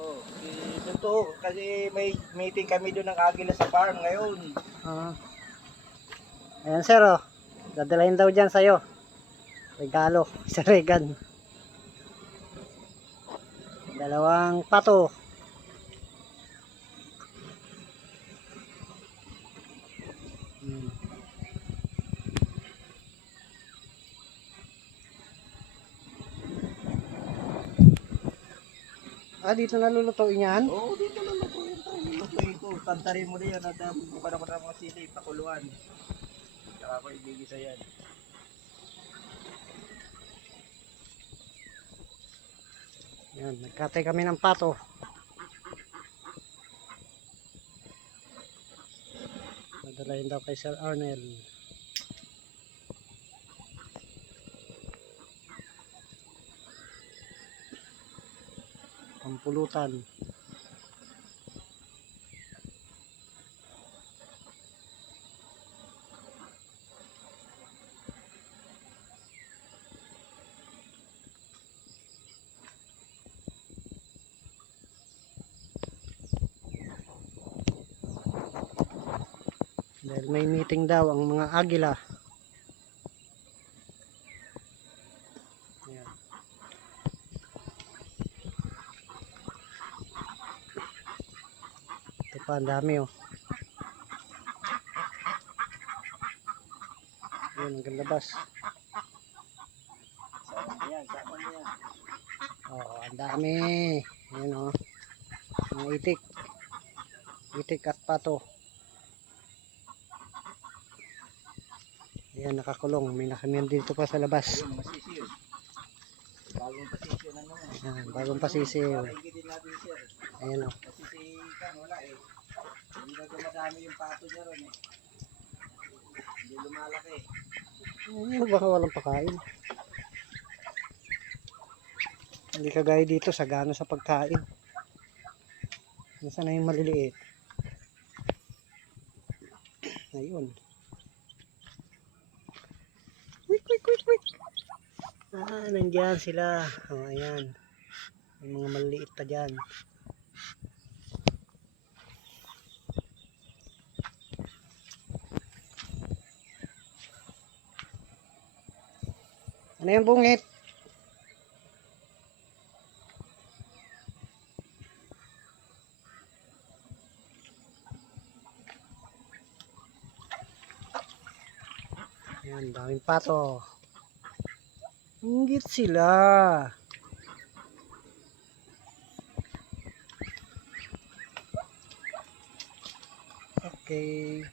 Oh, doon to, kasi may meeting kami doon ng Agila sa farm ngayon. Ayan sir, oh. Dadalhin daw dyan sa'yo. Regalo sa Regan. 2 pato. Dito nalulutuin yan? Oo, dito lulutuin to. Lulutuin ko. Tantarin mo na yan at bukan ako ng mga sili, pakuluan. Saka ako ibigisa yan. Yan, nagkatay kami ng pato. Dadalhin daw kay Sir Arnel. Pampulutan. Dahil may meeting daw ang mga Agila. Ayan. Ito pa, ang dami oh. Ayan, ang gandabas. Sama yan. Oo, ang dami. Ayan oh. Mga itik. Itik at pato. Ayan, nakakulong. May nakamiyan dito pa sa labas. Ayun, masisiyo. Bagong pasisyo na naman. Ayan, bagong pasisiyo. Paigidin natin sir. Ayan oh. Kasi si Kan wala eh. Hindi na dumadami yung pato niya ron eh. Hindi lumalaki. Baka walang pakain. Hindi kagaya dito, sagana sa pagkain. Nasaan na yung maliliit? Ayun. Wik. Nandiyan sila. Oh, ayan. May mga maliliit pa dyan. Ano yung bungit? Ayan, daming pato. Inggit sila. Okay.